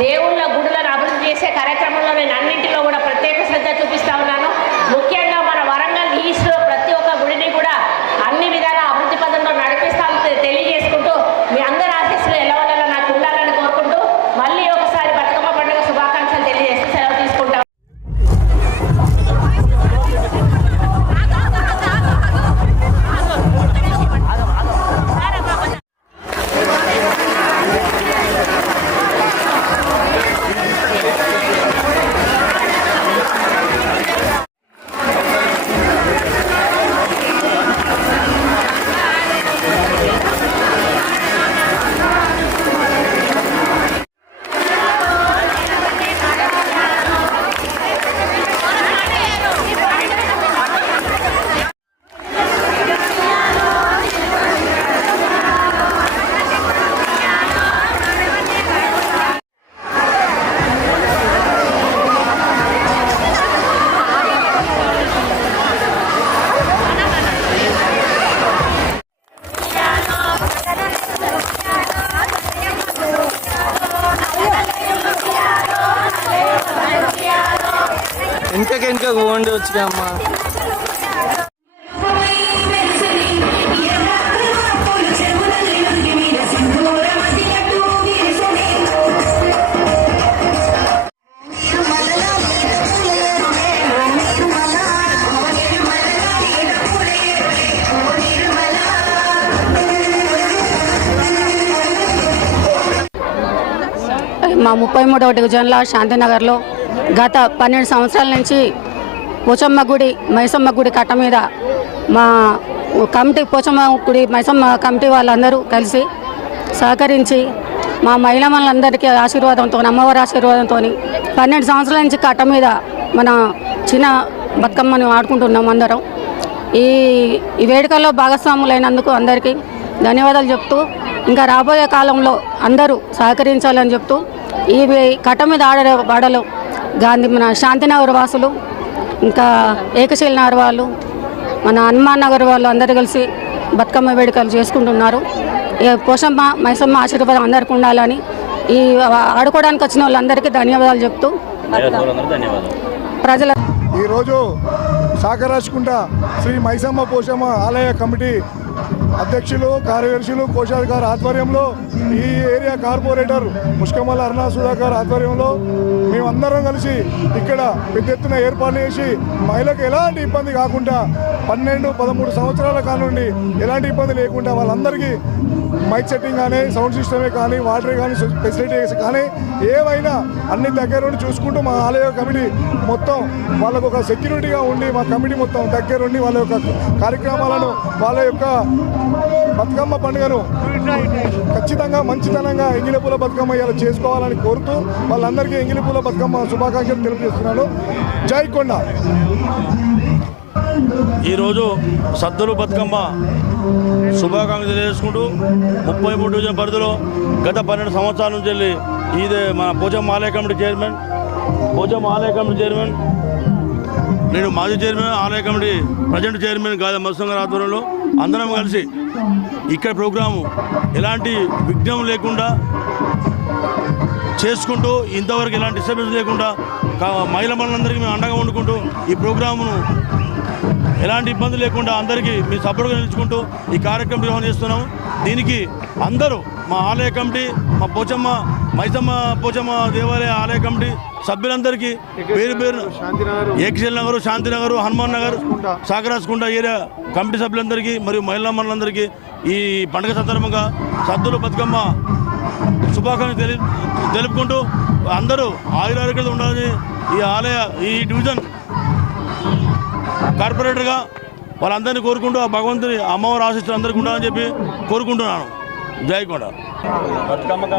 దేవుళ్ళ గుడులను అభివృద్ధి చేసే కార్యక్రమంలో నేను అన్నింటిలో కూడా ప్రత్యేక శ్రద్ధ చూపిస్తా ఉన్నాను. ముఖ్యంగా మన వరంగల్ ఈస్ట్లో ప్రతి ఒక్క గుడిని కూడా అన్ని విధాలా అభివృద్ధి పదంలో నడిపిస్తామని తెలియజేసుకుంటూ మీ అందరి ఆశీస్సులు ఎల్లవల్ల నాకు ఉండాలని కోరుకుంటూ మళ్ళీ ఒకసారి బతుకమ్మ పండుగ శుభాకాంక్షలు తెలియజేస్తూ సెలవు తీసుకుంటాం. ఇంకా గోండి వచ్చిగా అమ్మా. మా 33వ డివిజన్లో శాంతినగర్లో గత 12 సంవత్సరాల నుంచి పోచమ్మ గుడి మైసమ్మ గుడి కట్ట మీద మా కమిటీ పోచమ్మ గుడి మైసమ్మ కమిటీ వాళ్ళందరూ కలిసి సహకరించి మా మహిళా వాళ్ళందరికీ ఆశీర్వాదంతో అమ్మవారి ఆశీర్వాదంతో 12 సంవత్సరాల నుంచి కట్ట మీద మన చిన్న బతుకమ్మను ఆడుకుంటున్నాం అందరం. ఈ వేడుకల్లో భాగస్వాములైనందుకు అందరికీ ధన్యవాదాలు చెప్తూ ఇంకా రాబోయే కాలంలో అందరూ సహకరించాలని చెప్తూ ఈ కట్ట మీద ఆడలో గాంధీ మన శాంతినగర్ వాసులు ఇంకా ఏకశీల నగర్ వాళ్ళు మన హనుమాన్ నగర్ వాళ్ళు అందరూ కలిసి బతుకమ్మ వేడుకలు చేసుకుంటున్నారు. పోషమ్మ మైసమ్మ ఆశీర్వాదం అందరికీ ఉండాలని ఈ ఆడుకోవడానికి వచ్చిన వాళ్ళందరికీ ధన్యవాదాలు చెప్తూ ప్రజల ఈరోజు సాకరాజుకుంట శ్రీ మైసమ్మ పోషమ్మ ఆలయ కమిటీ అధ్యక్షులు కార్యదర్శులు కోశాధికారి ఆధ్వర్యంలో ఈ ఏరియా కార్పొరేటర్ ముష్కమల అరుణా సుధాకర్ ఆధ్వర్యంలో మేమందరం కలిసి ఇక్కడ పెద్ద ఎత్తున ఏర్పాటు చేసి మహిళలకు ఎలాంటి ఇబ్బంది కాకుండా 12-13 సంవత్సరాల కానుండి ఎలాంటి ఇబ్బంది లేకుండా వాళ్ళందరికీ మైక్ సెట్టింగ్ కానీ సౌండ్ సిస్టమే కానీ వాటర్ కానీ ఫెసిలిటీస్ కానీ ఏవైనా అన్ని దగ్గరుండి చూసుకుంటూ మా ఆలయ కమిటీ మొత్తం వాళ్ళకు ఒక సెక్యూరిటీగా ఉండి మా కమిటీ మొత్తం దగ్గరుండి వాళ్ళ యొక్క కార్యక్రమాలను వాళ్ళ యొక్క బతుకమ్మ పండుగను ఖచ్చితంగా మంచితనంగా ఎంగిలిపూల బతుకమ్మ ఇలా చేసుకోవాలని కోరుతూ వాళ్ళందరికీ ఎంగిలిపూల బతుకమ్మ శుభాకాంక్షలు తెలియజేస్తున్నాను. జై కొండ. ఈరోజు సద్దులు బతుకమ్మ శుభాకాంక్షలు తెలియజేసుకుంటూ 33 డివిజన్ పరిధిలో గత 12 సంవత్సరాల నుంచి వెళ్ళి ఇదే మన పోచమ్మ ఆలయ కమిటీ చైర్మన్ నేను మాజీ చైర్మన్ ఆలయ కమిటీ ప్రజెంట్ చైర్మన్ గాదా మధుసూదన్ గారి ఆధ్వర్యంలో అందరం కలిసి ఇక్కడ ప్రోగ్రాము ఎలాంటి విఘ్నం లేకుండా చేసుకుంటూ ఇంతవరకు ఎలాంటి డిస్టర్బెన్స్ లేకుండా మహిళా మనందరికీ మేము అండగా వండుకుంటూ ఈ ప్రోగ్రామును ఎలాంటి ఇబ్బంది లేకుండా అందరికీ మేము సపోర్ట్గా నిలుచుకుంటూ ఈ కార్యక్రమం నిర్వహణ చేస్తున్నాము. దీనికి అందరూ మా ఆలయ కమిటీ మా మైసమ్మ పోచమ్మ దేవాలయ ఆలయ కమిటీ సభ్యులందరికీ పేరు ఏకశీల నగర్ శాంతినగర్ హనుమాన్ నగర్ సాకరాజుకుంట ఏరియా కమిటీ సభ్యులందరికీ మరియు మహిళా మండలందరికీ ఈ పండుగ సందర్భంగా సద్దులు బతుకమ్మ శుభాకాంక్షలు తెలుపుకుంటూ అందరూ ఆయురారోగ్యాలు ఉండాలని ఈ డివిజన్ కార్పొరేటర్గా వాళ్ళందరినీ కోరుకుంటూ ఆ భగవంతుని అమ్మవారి ఆశీస్సులు అందరికీ ఉండాలని చెప్పి కోరుకుంటున్నాను. జయకొండ.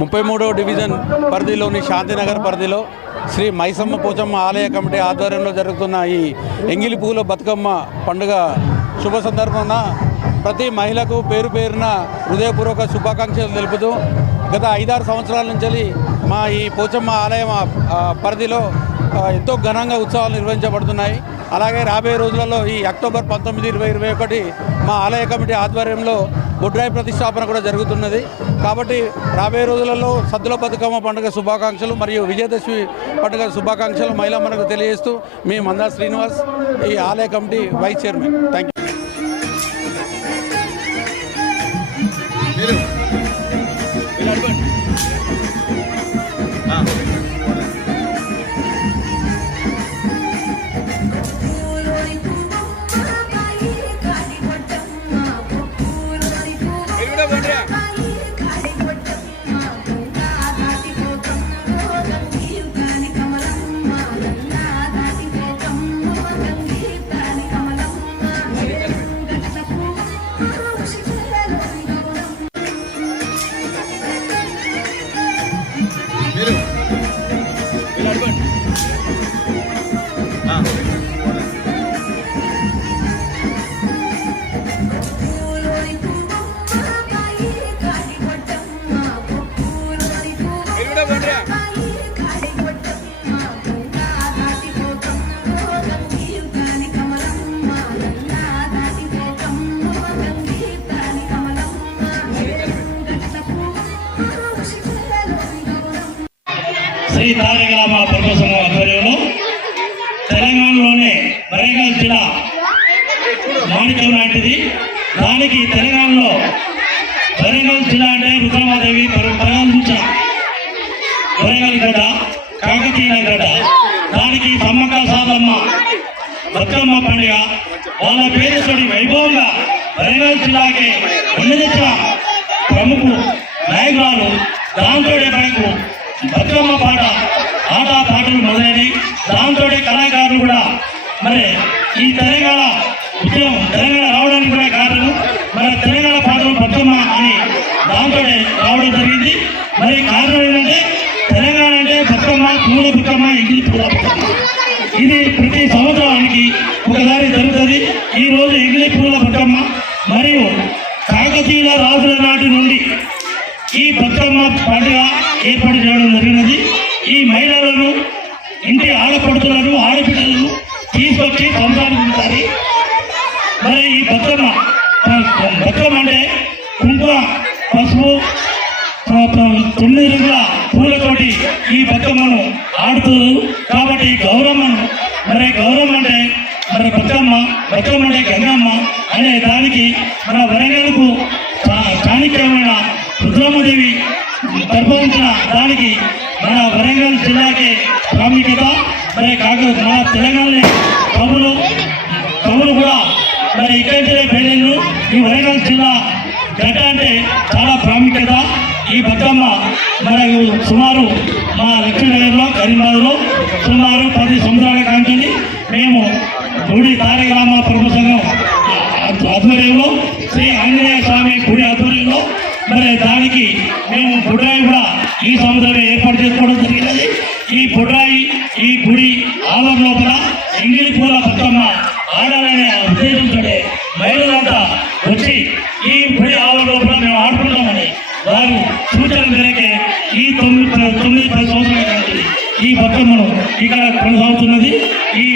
33వ డివిజన్ పరిధిలోని శాంతినగర్ పరిధిలో శ్రీ మైసమ్మ పోచమ్మ ఆలయ కమిటీ ఆధ్వర్యంలో జరుగుతున్న ఈ ఎంగిలి పూల బతుకమ్మ పండుగ శుభ సందర్భంగా ప్రతి మహిళకు పేరున హృదయపూర్వక శుభాకాంక్షలు తెలుపుతూ గత 5-6 సంవత్సరాల నుంచి మా ఈ పోచమ్మ ఆలయం పరిధిలో ఎంతో ఘనంగా ఉత్సవాలు నిర్వహించబడుతున్నాయి. అలాగే రాబోయే రోజులలో ఈ అక్టోబర్ 19, 2021 మా ఆలయ కమిటీ ఆధ్వర్యంలో బొడ్రాయి ప్రతిష్టాపన కూడా జరుగుతున్నది. కాబట్టి రాబోయే రోజులలో సద్దుల బతుకమ్మ పండుగ శుభాకాంక్షలు మరియు విజయదశమి పండుగ శుభాకాంక్షలు మహిళమ్మలకు తెలియజేస్తూ మీ మందా శ్రీనివాస్, ఈ ఆలయ committee vice chairman. Thank you. Shri Tarakarama ప్రభుత్వ సంఘం ఆధ్వర్యంలో తెలంగాణలోనే వరంగల్ జిల్లా మాణిక్యం లాంటిది. దానికి తెలంగాణలో వరంగల్ జిల్లా అంటే రుద్రమాదేవి పరిపాలించిన వరంగల్ గడ్డ, కాకతీయ గడ్డ. దానికి సమ్మక్క సారమ్మ బతుకమ్మ పండుగ వాళ్ళ పేరుతోటి వైభవంగా వరంగల్ జిల్లాకి ఉన్నదించిన ప్రముఖ నాయకురాలు. దాంతో మనకు బతుకమ్మ ఆట పాటలు మొదలైనవి. దాంతో కళాకారులు కూడా మరి ఈ తెలంగాణ ఉద్యమం తెలంగాణ రావడానికి కూడా కారణం మన తెలంగాణ పాటలు బతుకమ్మ అని దాంతో రావడం జరిగింది. మరి కారణం ఏంటంటే తెలంగాణ అంటే బతుకమ్మ, పూల బతుకమ్మ, ఎంగిలి పూల బతుకమ్మ. ఇది ప్రతి సంవత్సరానికి ఒకసారి జరుగుతుంది. ఈ రోజు ఎంగిలి పూల బతుకమ్మ మరియు కాకతీయుల రాజుల నాటి నుండి ఈ బతుకమ్మ పండుగ ఏర్పాటు చేయడం జరిగినది. ఈ మహిళలను, ఇంటి ఆడపడుతులను, ఆడపిల్లలను తీసుకొచ్చి సంసారించాలి. మరి ఈ బతుకమ్మ అంటే కుంకుమ, పసుపు, 9 రంగుల పూలతోటి ఈ బతుకమ్మను ఆడుతున్నారు. కాబట్టి గౌరమ్మను గౌరమ్మ అంటే బతుకమ్మ అంటే గంగమ్మ అనే దానికి మన వరంగల్కు చాణక్యమైన రుద్రమ్మదేవి పరిపాలించిన దానికి మన వరంగల్ జిల్లాకి ప్రాముఖ్యత. మన తెలంగాణ కవులు కూడా ఇక్కడి పేర్లు ఈ వరంగల్ జిల్లా గడ్డ అంటే చాలా ప్రాముఖ్యత. ఈ బతుకమ్మ మనకు సుమారు మా లక్ష్మీనగర్లో, కరీంనగర్లో సుమారు 10 సంవత్సరాల కాంచుంది. మేము గుడి తారకరామ ప్రభుత్వ సంఘం ఆధ్వర్యంలో, శ్రీ ఆంజనేయ స్వామి గుడి ఆధ్వర్యంలో దానికి మేము బొడ్రాయి కూడా ఈ సంవత్సరం ఏర్పాటు చేసుకోవడం జరిగినది. ఈ బొడ్రాయి, ఈ గుడి ఆవరణ లోపల ఎంగిలి పూల బతుకమ్మ ఆడాలనే ఉద్దేశంతో మహిళలంతా వచ్చి ఈ గుడి ఆవరణ లోపల మేము ఆడుకుంటామని వారు సూచన మేరకే ఈ 9-10 సంవత్సరాల నుంచి ఈ బతుకమ్మను ఇక్కడ కొనసాగుతున్నది. ఈ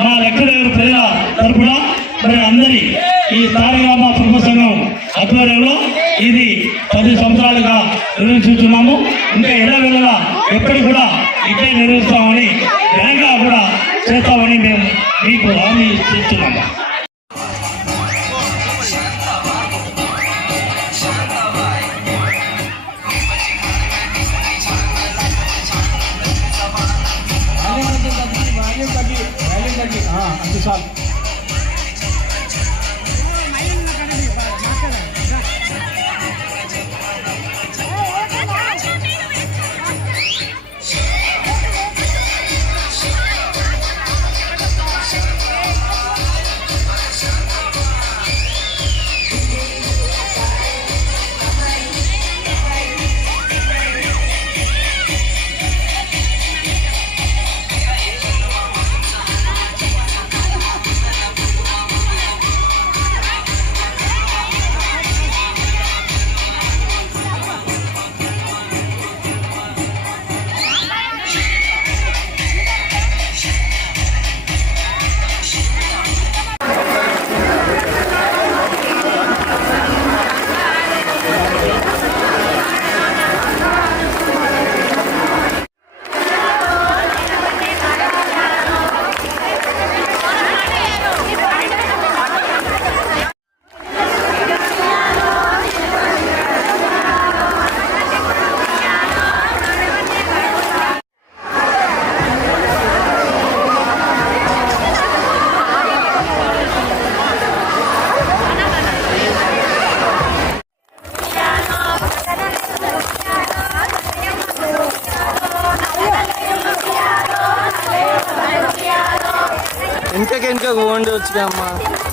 మా లెక్కలేరు ప్రజల తరఫున అందరి ఈ తారకరామ ప్రభుత్వ సంఘం ఆధ్వర్యంలో ఇది 10 సంవత్సరాలుగా నిర్వహిస్తున్నాము. ఇంకా ఎడవెళ్ళ ఎప్పటికి కూడా ఇదే నిర్వహిస్తామని, ఘనంగా కూడా చేస్తామని మేము మీకు హామీ ఇస్తున్నాము. వచ్చినాయమ్మా.